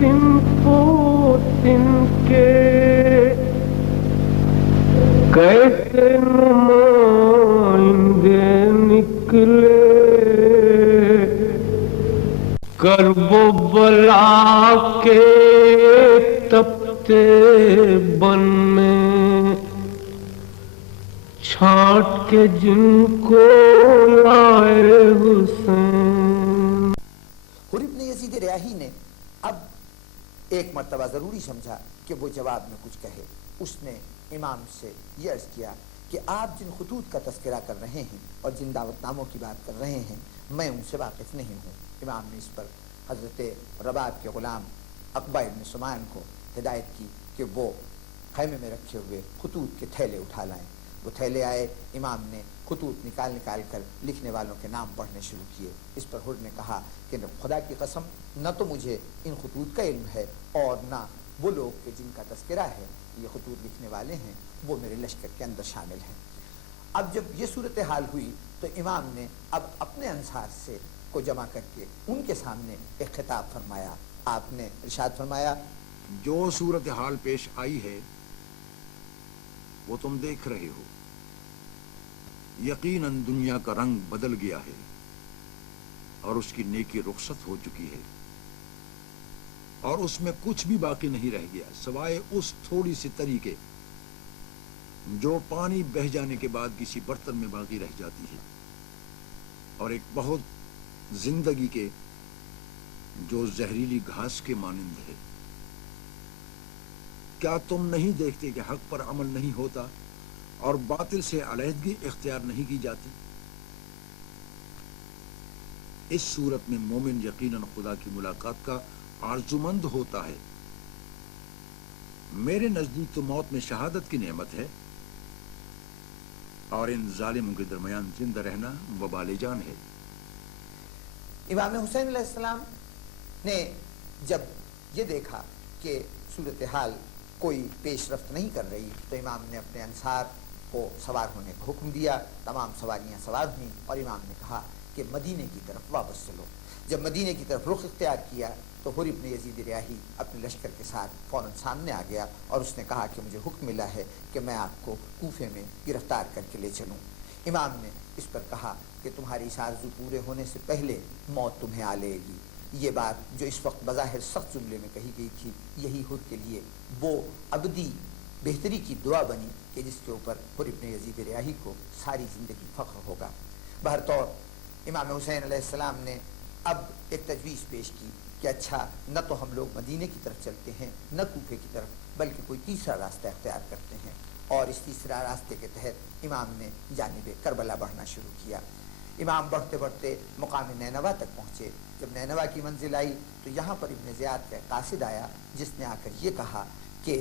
تن کو تن کے کیسے نمائندے نکلے کرب و بلا کے تپتے بن میں چھانٹ کے جن کو لائے حسین۔ حر ابن یزید ریاحی نے اب ایک مرتبہ ضروری سمجھا کہ وہ جواب میں کچھ کہے۔ اس نے امام سے یہ عرض کیا کہ آپ جن خطوط کا تذکرہ کر رہے ہیں اور جن دعوت ناموں کی بات کر رہے ہیں میں ان سے واقف نہیں ہوں۔ امام نے اس پر حضرت رباب کے غلام عقبہ ابن سمان کو ہدایت کی کہ وہ خیمے میں رکھے ہوئے خطوط کے تھیلے اٹھا لائیں۔ وہ تھیلے آئے، امام نے خطوط نکال کر لکھنے والوں کے نام پڑھنے شروع کیے۔ اس پر حر نے کہا کہ خدا کی قسم نہ تو مجھے ان خطوط کا علم ہے اور نہ وہ لوگ کہ جن کا تذکرہ ہے یہ خطوط لکھنے والے ہیں وہ میرے لشکر کے اندر شامل ہیں۔ اب جب یہ صورتحال ہوئی تو امام نے اب اپنے انصار سے کو جمع کر کے ان کے سامنے ایک خطاب فرمایا۔ آپ نے ارشاد فرمایا، جو صورتحال پیش آئی ہے وہ تم دیکھ رہے ہو، یقیناً دنیا کا رنگ بدل گیا ہے اور اس کی نیکی رخصت ہو چکی ہے اور اس میں کچھ بھی باقی نہیں رہ گیا سوائے اس تھوڑی سی تری کے جو پانی بہہ جانے کے بعد کسی برتن میں باقی رہ جاتی ہے، اور ایک بہت زندگی کے جو زہریلی گھاس کے مانند ہے۔ کیا تم نہیں دیکھتے کہ حق پر عمل نہیں ہوتا اور باطل سے علیحدگی اختیار نہیں کی جاتی؟ اس صورت میں مومن یقیناً خدا کی ملاقات کا آرزومند ہوتا ہے۔ میرے نزدیک تو موت میں شہادت کی نعمت ہے اور ان ظالموں کے درمیان زندہ رہنا وبال جان ہے۔ امام حسین علیہ السلام نے جب یہ دیکھا کہ صورتحال کوئی پیش رفت نہیں کر رہی تو امام نے اپنے انصار کو سوار ہونے کا حکم دیا۔ تمام سواریاں سوار ہوئیں اور امام نے کہا کہ مدینے کی طرف واپس چلو۔ جب مدینے کی طرف رخ اختیار کیا تو حر ابن یزید ریاحی اپنے لشکر کے ساتھ فوراً سامنے آ گیا اور اس نے کہا کہ مجھے حکم ملا ہے کہ میں آپ کو کوفے میں گرفتار کر کے لے چلوں۔ امام نے اس پر کہا کہ تمہاری اس آرزو پورے ہونے سے پہلے موت تمہیں آ لے گی۔ یہ بات جو اس وقت بظاہر سخت جملے میں کہی گئی تھی یہی حر کے لیے وہ ابدی بہتری کی دعا بنی کہ جس کے اوپر حر ابن یزید ریاحی کو ساری زندگی فخر ہوگا۔ بہرطور امام حسین علیہ السلام نے اب ایک تجویز پیش کی کہ اچھا نہ تو ہم لوگ مدینے کی طرف چلتے ہیں نہ کوفے کی طرف بلکہ کوئی تیسرا راستہ اختیار کرتے ہیں، اور اس تیسرا راستے کے تحت امام نے جانب کربلا بڑھنا شروع کیا۔ امام بڑھتے بڑھتے مقام نینوا تک پہنچے۔ جب نینوا کی منزل آئی تو یہاں پر ابن زیاد کا قاصد آیا جس نے آ کر یہ کہا کہ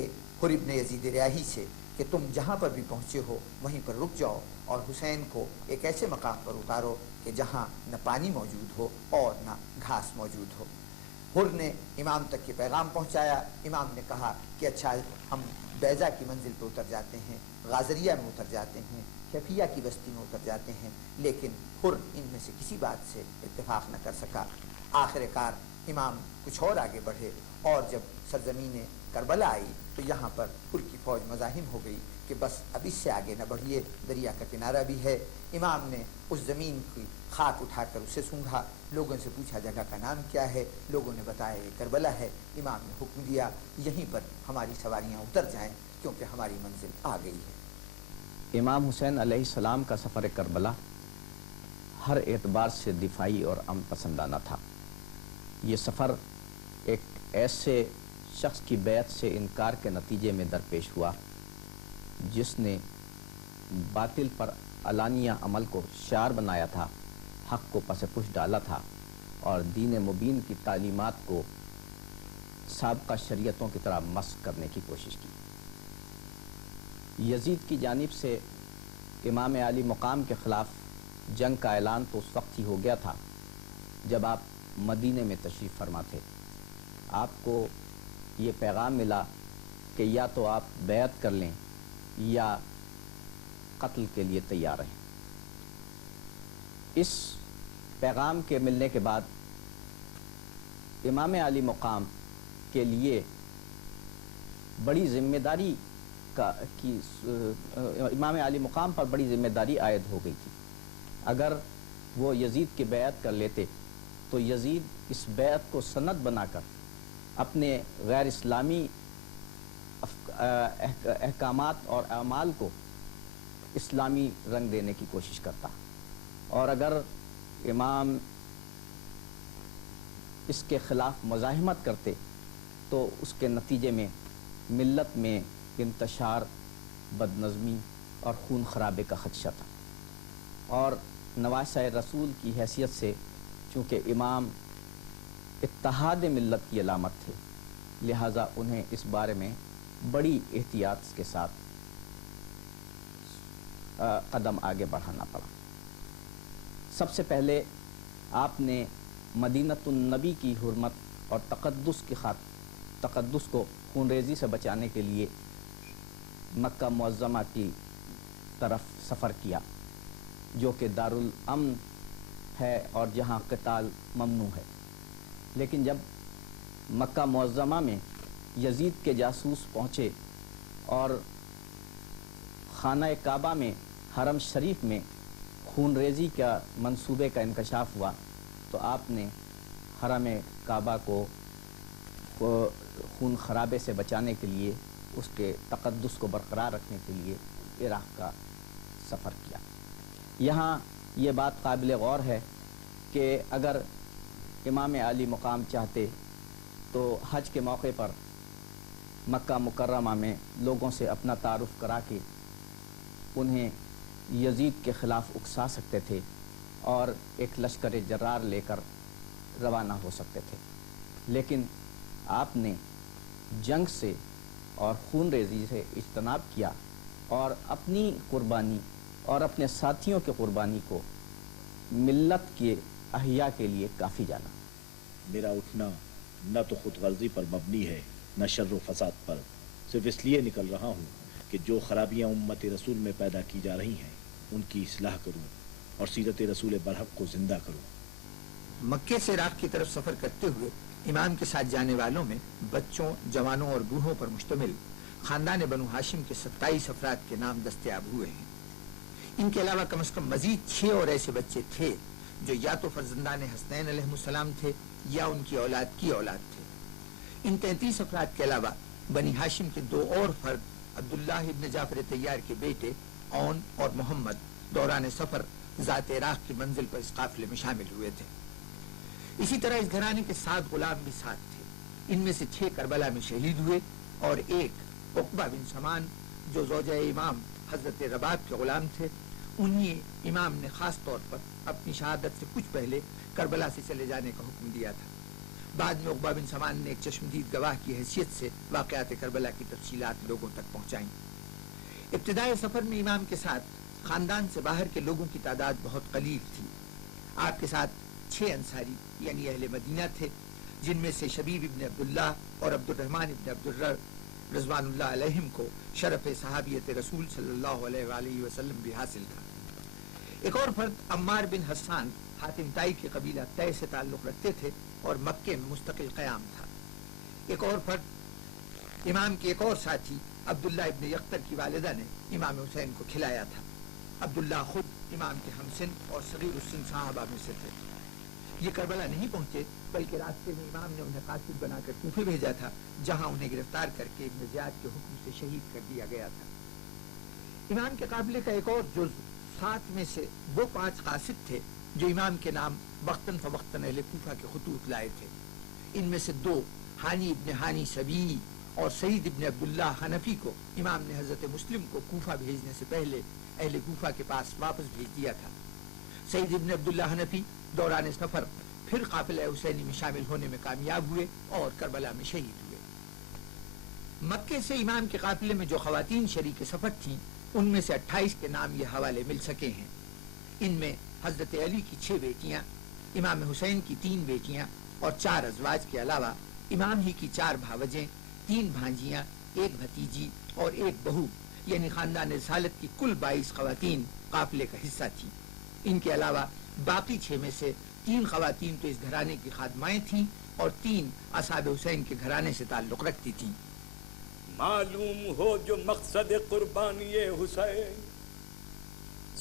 حر ابن یزید ریاحی سے کہ تم جہاں پر بھی پہنچے ہو وہیں پر رک جاؤ اور حسین کو ایک ایسے مقام پر اتارو کہ جہاں نہ پانی موجود ہو اور نہ گھاس موجود ہو۔ حر نے امام تک یہ پیغام پہنچایا۔ امام نے کہا کہ اچھا ہم بیضا کی منزل پہ اتر جاتے ہیں، غازریہ میں اتر جاتے ہیں، شفیہ کی بستی میں اتر جاتے ہیں، لیکن حر ان میں سے کسی بات سے اتفاق نہ کر سکا۔ آخر کار امام کچھ اور آگے بڑھے اور جب سرزمین کربلا آئی تو یہاں پر حر کی فوج مزاحم ہو گئی کہ بس اب اس سے آگے نہ بڑھیے، دریا کا کنارہ بھی ہے۔ امام نے اس زمین کی خاک اٹھا کر اسے سونگھا، لوگوں سے پوچھا جگہ کا نام کیا ہے، لوگوں نے بتایا یہ کربلا ہے۔ امام نے حکم دیا یہیں پر ہماری سواریاں اتر جائیں کیونکہ ہماری منزل آ گئی ہے۔ امام حسین علیہ السلام کا سفر کربلا ہر اعتبار سے دفاعی اور امن پسندانہ تھا۔ یہ سفر ایک ایسے شخص کی بیعت سے انکار کے نتیجے میں درپیش ہوا جس نے باطل پر علانیہ عمل کو شعار بنایا تھا، حق کو پس پش ڈالا تھا اور دین مبین کی تعلیمات کو سابقہ شریعتوں کی طرح مسخ کرنے کی کوشش کی۔ یزید کی جانب سے امام عالی مقام کے خلاف جنگ کا اعلان تو اس وقت ہی ہو گیا تھا جب آپ مدینے میں تشریف فرما تھے۔ آپ کو یہ پیغام ملا کہ یا تو آپ بیعت کر لیں یا قتل کے لیے تیار ہیں۔ اس پیغام کے ملنے کے بعد امام عالی مقام کے لیے بڑی ذمہ داری امام علی مقام پر بڑی ذمہ داری عائد ہو گئی تھی. اگر وہ یزید کی بیعت کر لیتے تو یزید اس بیعت کو سند بنا کر اپنے غیر اسلامی احکامات اور اعمال کو اسلامی رنگ دینے کی کوشش کرتا، اور اگر امام اس کے خلاف مزاحمت کرتے تو اس کے نتیجے میں ملت میں انتشار، بد نظمی اور خون خرابے کا خدشہ تھا. اور نواسہ رسول کی حیثیت سے چونکہ امام اتحاد ملت کی علامت تھے، لہٰذا انہیں اس بارے میں بڑی احتیاط کے ساتھ قدم آگے بڑھانا پڑا. سب سے پہلے آپ نے مدینۃ النبی کی حرمت اور تقدس کو خون ریزی سے بچانے کے لیے مکہ معظمہ کی طرف سفر کیا، جو کہ دارالامن ہے اور جہاں قتال ممنوع ہے. لیکن جب مکہ معظمہ میں یزید کے جاسوس پہنچے اور خانہ کعبہ میں حرم شریف میں خون ریزی کا منصوبے کا انکشاف ہوا تو آپ نے حرم کعبہ کو خون خرابے سے بچانے کے لیے، اس کے تقدس کو برقرار رکھنے کے لیے عراق کا سفر کیا. یہاں یہ بات قابل غور ہے کہ اگر امام علی مقام چاہتے تو حج کے موقع پر مکہ مکرمہ میں لوگوں سے اپنا تعارف کرا کے انہیں یزید کے خلاف اکسا سکتے تھے اور ایک لشکر جرار لے کر روانہ ہو سکتے تھے. لیکن آپ نے جنگ سے اور خون ریزی سے اجتناب کیا اور اپنی قربانی اور اپنے ساتھیوں کی قربانی کو ملت کے احیاء کے لیے کافی جانا. میرا اٹھنا نہ تو خود غرضی پر مبنی ہے نہ شر و فساد پر، صرف اس لیے نکل رہا ہوں کہ جو خرابیاں امت رسول میں پیدا کی جا رہی ہیں ان کی اصلاح کروں اور سیرت رسول برحق کو زندہ کروں. مکے سے عراق کی طرف سفر کرتے ہوئے امام کے ساتھ جانے والوں میں بچوں، جوانوں اور بوڑھوں پر مشتمل خاندان بنو ہاشم کے 27 افراد کے نام دستیاب ہوئے ہیں. ان کے علاوہ کم از کم مزید 6 اور ایسے بچے تھے جو یا تو فرزندان حسنین علیہ السلام تھے یا ان کی اولاد کی اولاد تھے. ان 33 افراد کے علاوہ بنی ہاشم کے 2 اور فرد عبداللہ ابن جعفر طیار کے بیٹے اون اور محمد دوران سفر ذات عراق کی منزل پر اس قافلے میں شامل ہوئے تھے. اسی طرح اس گھرانے کے 7 غلام بھی ساتھ تھے. ان میں سے 6 کربلا میں شہید ہوئے اور ایک عقبہ بن سمان جو زوجہ امام حضرت رباب کے غلام تھے. انہیں امام نے خاص طور پر اپنی شہادت سے کچھ پہلے کربلا سے چلے جانے کا حکم دیا تھا. بعد میں عقبہ بن سمان نے ایک چشمدید گواہ کی حیثیت سے واقعات کربلا کی تفصیلات لوگوں تک پہنچائیں. ابتدائی سفر میں امام کے ساتھ خاندان سے باہر کے لوگوں کی تعداد بہت قلیل تھی. آپ کے ساتھ 6 انصاری یعنی اہل مدینہ تھے، جن میں سے شبیب ابن عبداللہ اور عبد الرحمن ابن عبدالرب رضوان اللہ علیہم کو شرف صحابیت رسول صلی اللہ علیہ وآلہ وسلم بھی حاصل تھا. ایک اور فرد عمار بن حسان حاتم تائی کے قبیلہ طے سے تعلق رکھتے تھے اور مکے میں مستقل قیام تھا. ایک اور فرد امام کے ایک اور ساتھی عبداللہ ابن یقتر کی والدہ نے امام حسین کو کھلایا تھا. عبداللہ خود امام کے ہمسن اور صغیر السن صحابہ میں سے تھے. یہ کربلا نہیں پہنچے بلکہ راستے میں امام نے انہیں قاصد بنا کر کوفے بھیجا تھا، جہاں انہیں گرفتار کر کے ابن زیاد کے حکم سے شہید کر دیا گیا تھا. امام کے قافلے کا ایک اور جز 7 میں سے وہ 5 قاصد تھے جو امام کے نام وقتاً فوقتاً اہل کوفہ کے خطوط لائے تھے. ان میں سے 2 ہانی ابن ہانی سبی اور سعید ابن عبداللہ حنفی کو امام نے حضرت مسلم کو کوفہ بھیجنے سے پہلے اہل کوفہ کے پاس واپس بھیج دیا تھا. سعید ابن عبداللہ حنفی دوران سفر پھر قافلہ حسینی میں شامل ہونے میں کامیاب ہوئے اور کربلا میں شہید ہوئے. مکے سے امام کے قافلے میں جو خواتین شریک سفر تھیں ان میں سے 28 کے نام یہ حوالے مل سکے ہیں. ان میں حضرت علی کی 6 بیٹیاں، امام حسین کی 3 بیٹیاں اور 4 ازواج کے علاوہ امام ہی کی 4 بھاوجیں، 3 بھانجیاں، 1 بھتیجی اور 1 بہو، یعنی خاندان رسالت کی کل 22 خواتین قافلے کا حصہ تھیں. ان کے علاوہ باقی 6 میں سے 3 خواتین تو اس گھرانے کی خادمائیں تھیں اور 3 اصحاب حسین کے گھرانے سے تعلق رکھتی تھیں۔ معلوم ہو جو مقصد قربانی حسین،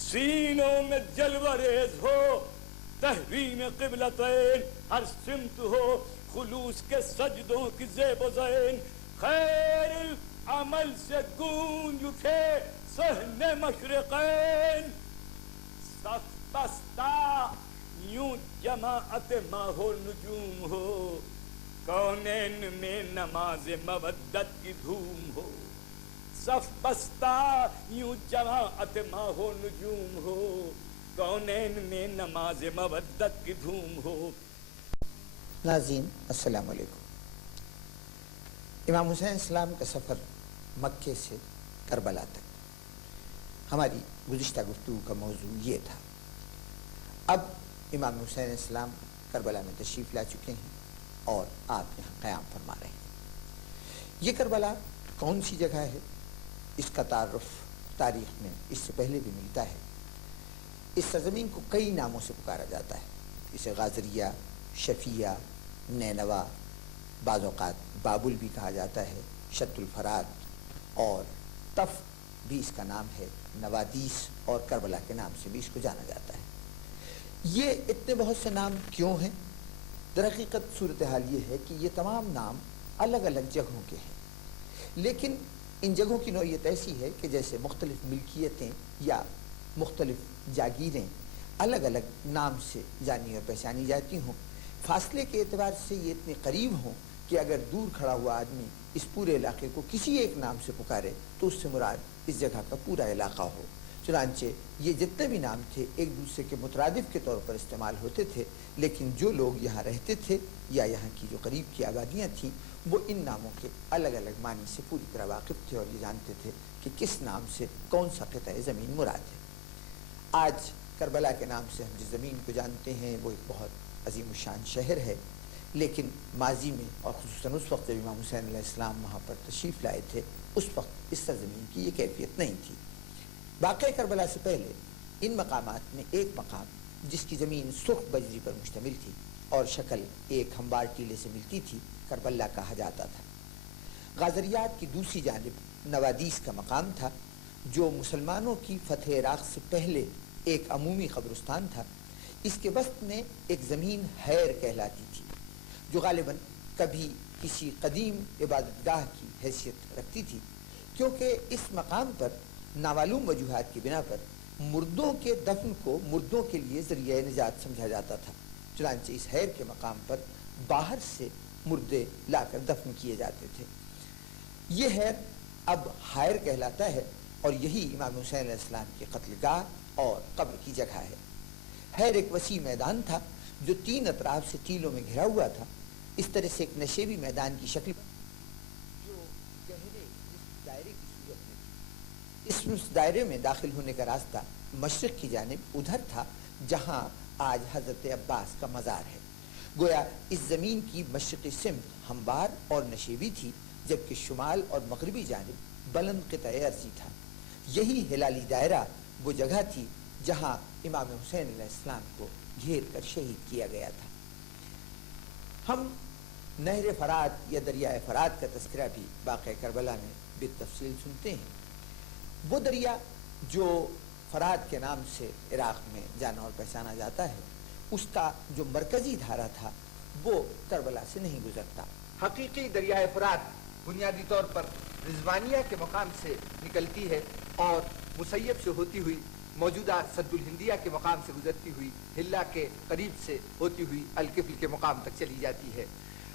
سینوں میں جلوہ ریز ہو تحریم قبلتین، ہر سمت ہو خلوص کے سجدوں کی زیب و زین، خیر العمل سے گونج اٹھے صحن مشرقین، صف بستہ یوں جماعت ماحو نجوم ہو، کونین میں نماز مودت کی دھوم ہو، صف بستہ یوں جماعت ماحو نجوم ہو، کونین میں نماز مودت کی دھوم ہو۔ ناظرین السلام علیکم۔ امام حسین السلام کا سفر مکے سے کربلا تک، ہماری گزشتہ گفتگو کا موضوع یہ تھا۔ اب امام حسین السلام کربلا میں تشریف لا چکے ہیں اور آپ یہاں قیام فرما رہے ہیں۔ یہ کربلا کون سی جگہ ہے، اس کا تعارف تاریخ میں اس سے پہلے بھی ملتا ہے۔ اس سرزمین کو کئی ناموں سے پکارا جاتا ہے، اسے غازریہ، شفیہ، نینوا، بعض اوقات بابل بھی کہا جاتا ہے، شط الفرات، اور طف بھی اس کا نام ہے، نوادیس اور کربلا کے نام سے بھی اس کو جانا جاتا ہے۔ یہ اتنے بہت سے نام کیوں ہیں؟ در حقیقت صورتحال یہ ہے کہ یہ تمام نام الگ الگ جگہوں کے ہیں، لیکن ان جگہوں کی نوعیت ایسی ہے کہ جیسے مختلف ملکیتیں یا مختلف جاگیریں الگ الگ نام سے جانی اور پہچانی جاتی ہوں، فاصلے کے اعتبار سے یہ اتنے قریب ہوں کہ اگر دور کھڑا ہوا آدمی اس پورے علاقے کو کسی ایک نام سے پکارے تو اس سے مراد اس جگہ کا پورا علاقہ ہو۔ چنانچہ یہ جتنے بھی نام تھے ایک دوسرے کے مترادف کے طور پر استعمال ہوتے تھے، لیکن جو لوگ یہاں رہتے تھے یا یہاں کی جو قریب کی آبادیاں تھیں وہ ان ناموں کے الگ الگ معنی سے پوری طرح واقف تھے اور یہ جانتے تھے کہ کس نام سے کون سا قطع زمین مراد ہے۔ آج کربلا کے نام سے ہم جس زمین کو جانتے ہیں وہ ایک بہت عظیم الشان شہر ہے، لیکن ماضی میں اور خصوصاً اس وقت جب امام حسین علیہ السلام وہاں پر تشریف لائے تھے اس وقت اس سرزمین کی یہ کیفیت نہیں تھی۔ واقعہ کربلا سے پہلے ان مقامات میں ایک مقام جس کی زمین سرخ بجری پر مشتمل تھی اور شکل ایک ہموار ٹیلے سے ملتی تھی، کربلا کہا جاتا تھا۔ غازریات کی دوسری جانب نوادیس کا مقام تھا، جو مسلمانوں کی فتح عراق سے پہلے ایک عمومی قبرستان تھا۔ اس کے وسط میں ایک زمین حیر کہلاتی تھی، جو غالباً کبھی کسی قدیم عبادت گاہ کی حیثیت رکھتی تھی، کیونکہ اس مقام پر نامعلوم وجوہات کی بنا پر مردوں کے دفن کو مردوں کے لیے ذریعہ نجات سمجھا جاتا تھا۔ چنانچہ اس حیر کے مقام پر باہر سے مردے لا کر دفن کیے جاتے تھے۔ یہ حیر اب حائر کہلاتا ہے اور یہی امام حسین علیہ السلام کی قتل گاہ اور قبر کی جگہ ہے۔ حیر ایک وسیع میدان تھا جو 3 اطراف سے ٹیلوں میں گھرا ہوا تھا، اس طرح سے ایک نشیبی میدان کی شکل جو گہرے دائرے کی صورت میں تھی۔ اس دائرے میں داخل ہونے کا راستہ مشرق کی جانب ادھر تھا جہاں آج حضرت عباس کا مزار ہے۔ گویا اس زمین کی مشرقی سمت ہموار اور نشیبی تھی، جبکہ شمال اور مغربی جانب بلند قطع ارضی تھا۔ یہی ہلالی دائرہ وہ جگہ تھی جہاں امام حسین علیہ السلام کو گھیر کر شہید کیا گیا تھا۔ ہم نہر فرات یا دریائے فرات کا تذکرہ بھی واقعہ کربلا میں بالتفصیل سنتے ہیں۔ وہ دریا جو فرات کے نام سے عراق میں جانا اور پہچانا جاتا ہے، اس کا جو مرکزی دھارا تھا وہ کربلا سے نہیں گزرتا۔ حقیقی دریائے فرات بنیادی طور پر رضوانیہ کے مقام سے نکلتی ہے اور مسیب سے ہوتی ہوئی موجودہ سد الہندیہ کے مقام سے گزرتی ہوئی ہلا کے قریب سے ہوتی ہوئی الکفل کے مقام تک چلی جاتی ہے،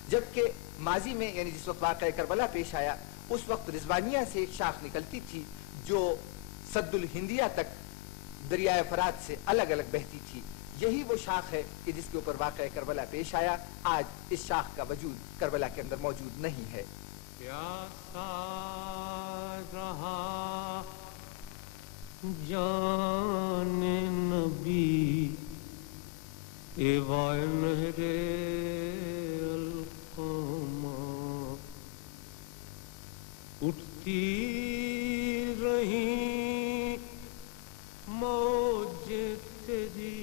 جبکہ ماضی میں یعنی جس وقت واقعہ کربلا پیش آیا اس وقت رضوانیہ سے ایک شاخ نکلتی تھی جو سد الہندیہ تک دریائے فرات سے الگ الگ بہتی تھی۔ یہی وہ شاخ ہے کہ جس کے اوپر واقعہ کربلا پیش آیا۔ آج اس شاخ کا وجود کربلا کے اندر موجود نہیں ہے۔ پیاسا رہا جان نبی ایوائے نہر القامہ، اٹھتی رہی موج تیری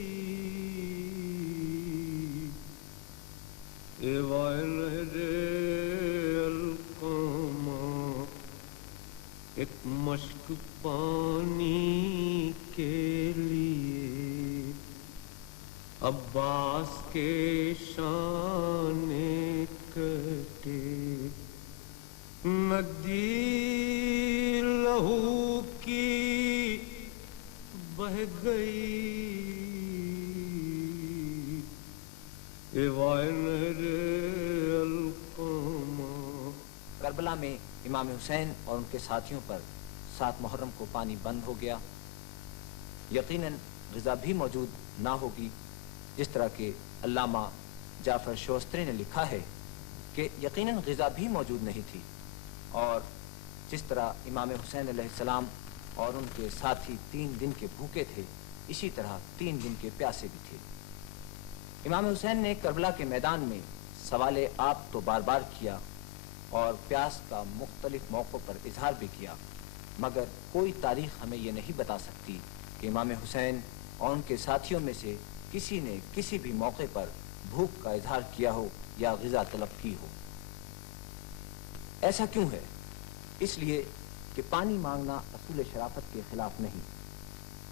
ایوائے ایک مشک پانی کے لیے عباس کے شان کٹے ندی لہو کی بہ گئی ایوائے نہر القامہ۔ کربلا میں امام حسین اور ان کے ساتھیوں پر 7 محرم کو پانی بند ہو گیا۔ یقیناً غذا بھی موجود نہ ہوگی، جس طرح کہ علامہ جعفر شوستری نے لکھا ہے کہ یقیناً غذا بھی موجود نہیں تھی، اور جس طرح امام حسین علیہ السلام اور ان کے ساتھی 3 دن کے بھوکے تھے، اسی طرح 3 دن کے پیاسے بھی تھے۔ امام حسین نے کربلا کے میدان میں سوال آپ تو بار بار کیا اور پیاس کا مختلف موقعوں پر اظہار بھی کیا، مگر کوئی تاریخ ہمیں یہ نہیں بتا سکتی کہ امام حسین اور ان کے ساتھیوں میں سے کسی نے کسی بھی موقع پر بھوک کا اظہار کیا ہو یا غذا طلب کی ہو۔ ایسا کیوں ہے؟ اس لیے کہ پانی مانگنا اصول شرافت کے خلاف نہیں۔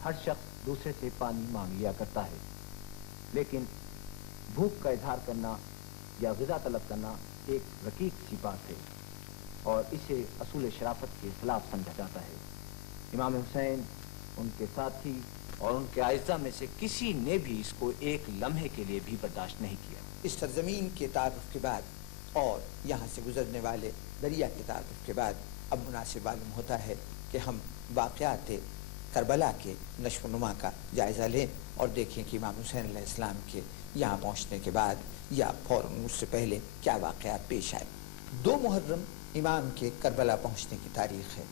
ہر شخص دوسرے سے پانی مانگ لیا کرتا ہے، لیکن بھوک کا اظہار کرنا یا غذا طلب کرنا ایک رقیق سی بات ہے، اور اسے اصول شرافت کے خلاف سمجھا جاتا ہے۔ امام حسین، ان کے ساتھی اور ان کے اعزاء میں سے کسی نے بھی اس کو ایک لمحے کے لیے بھی برداشت نہیں کیا۔ اس سرزمین کے تعارف کے بعد اور یہاں سے گزرنے والے دریا کے تعارف کے بعد اب مناسب معلوم ہوتا ہے کہ ہم واقعات کربلا کے نشو و نما کا جائزہ لیں اور دیکھیں کہ امام حسین علیہ السلام کے یہاں پہنچنے کے بعد یا فوراً اس سے پہلے کیا واقعات پیش آئے۔ 2 محرم امام کے کربلا پہنچنے کی تاریخ ہے۔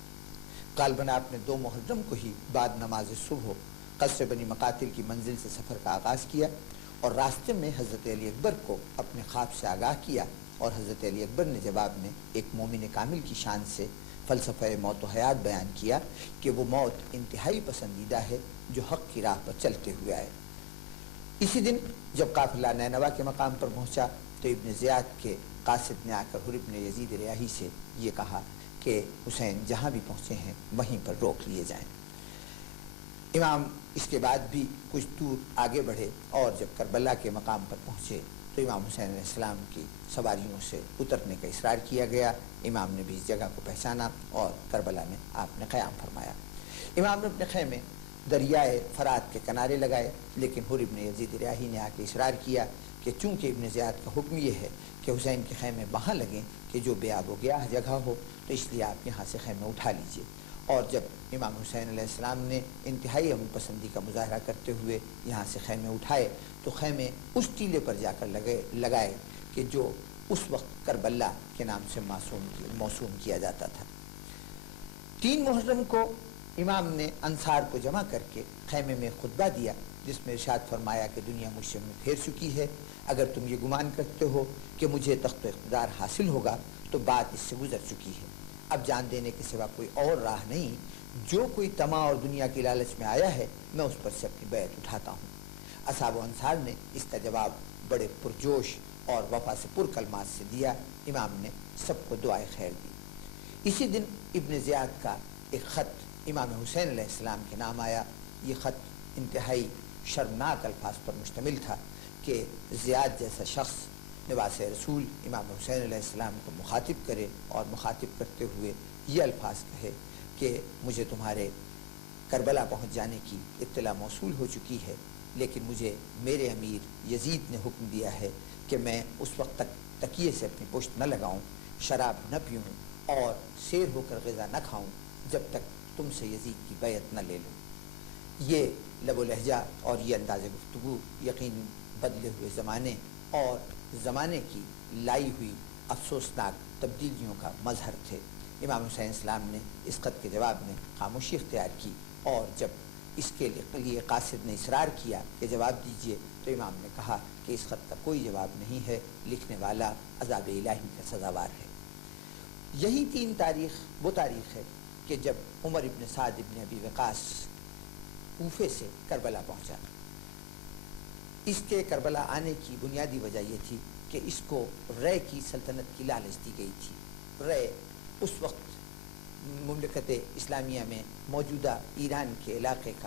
غالباً آپ نے 2 محرم کو ہی بعد نماز صبح قصر بنی مقاتل کی منزل سے سفر کا آغاز کیا اور راستے میں حضرت علی اکبر کو اپنے خواب سے آگاہ کیا، اور حضرت علی اکبر نے جواب میں ایک مومن کامل کی شان سے فلسفہ موت و حیات بیان کیا کہ وہ موت انتہائی پسندیدہ ہے جو حق کی راہ پر چلتے ہوئے آئے۔ اسی دن جب قافلہ نینوا کے مقام پر پہنچا تو ابن زیاد کے قاصد نے آ کر حر ابن یزید ریاحی سے یہ کہا کہ حسین جہاں بھی پہنچے ہیں وہیں پر روک لیے جائیں۔ امام اس کے بعد بھی کچھ دور آگے بڑھے اور جب کربلا کے مقام پر پہنچے تو امام حسین علیہ السلام کی سواریوں سے اترنے کا اصرار کیا گیا۔ امام نے بھی اس جگہ کو پہچانا اور کربلا میں آپ نے قیام فرمایا۔ امام نے اپنے خیمے دریائے فرات کے کنارے لگائے، لیکن حر ابن یزید ریاحی نے آ کے اصرار کیا کہ چونکہ ابن زیاد کا حکم یہ ہے کہ حسین کے خیمے وہاں لگیں کہ جو بے آب و گیاہ جگہ ہو، تو اس لیے آپ یہاں سے خیمے اٹھا لیجئے۔ اور جب امام حسین علیہ السلام نے انتہائی امن پسندی کا مظاہرہ کرتے ہوئے یہاں سے خیمے اٹھائے تو خیمے اس ٹیلے پر جا کر لگائے کہ جو اس وقت کربلا کے نام سے موسوم کیا جاتا تھا۔ 3 محرم کو امام نے انصار کو جمع کر کے خیمے میں خطبہ دیا، جس میں ارشاد فرمایا کہ دنیا مجھ سے منہ پھیر چکی ہے، اگر تم یہ گمان کرتے ہو کہ مجھے تخت و اقتدار حاصل ہوگا تو بات اس سے گزر چکی ہے، اب جان دینے کے سوا کوئی اور راہ نہیں، جو کوئی طمع اور دنیا کی لالچ میں آیا ہے میں اس پر سے اپنی بیعت اٹھاتا ہوں۔ اصحاب و انصار نے اس کا جواب بڑے پرجوش اور وفا سے پر کلمات سے دیا۔ امام نے سب کو دعائے خیر دی۔ اسی دن ابن زیاد کا ایک خط امام حسین علیہ السلام کے نام آیا۔ یہ خط انتہائی شرمناک الفاظ پر مشتمل تھا کہ زیاد جیسا شخص نواس رسول امام حسین علیہ السلام کو مخاطب کرے اور مخاطب کرتے ہوئے یہ الفاظ کہے کہ مجھے تمہارے کربلا پہنچ جانے کی اطلاع موصول ہو چکی ہے، لیکن مجھے میرے امیر یزید نے حکم دیا ہے کہ میں اس وقت تک تکیے سے اپنی پشت نہ لگاؤں، شراب نہ پیوں اور سیر ہو کر غذا نہ کھاؤں جب تک تم سے یزید کی بیعت نہ لے لوں۔ یہ لب و لہجہ اور یہ انداز گفتگو یقین بدلے ہوئے زمانے اور زمانے کی لائی ہوئی افسوسناک تبدیلیوں کا مظہر تھے۔ امام حسین السلام نے اس خط کے جواب میں خاموشی اختیار کی، اور جب اس کے لیے قاصد نے اصرار کیا کہ جواب دیجئے تو امام نے کہا کہ اس خط کا کوئی جواب نہیں ہے، لکھنے والا عذاب الہی کا سزاوار ہے۔ یہی 3 تاریخ وہ تاریخ ہے کہ جب عمر ابن سعد ابن ابی وقاص کوفے سے کربلا پہنچا۔ اس کے کربلا آنے کی بنیادی وجہ یہ تھی کہ اس کو رے کی سلطنت کی لالچ دی گئی تھی۔ رے اس وقت مملکت اسلامیہ میں موجودہ ایران کے علاقے کا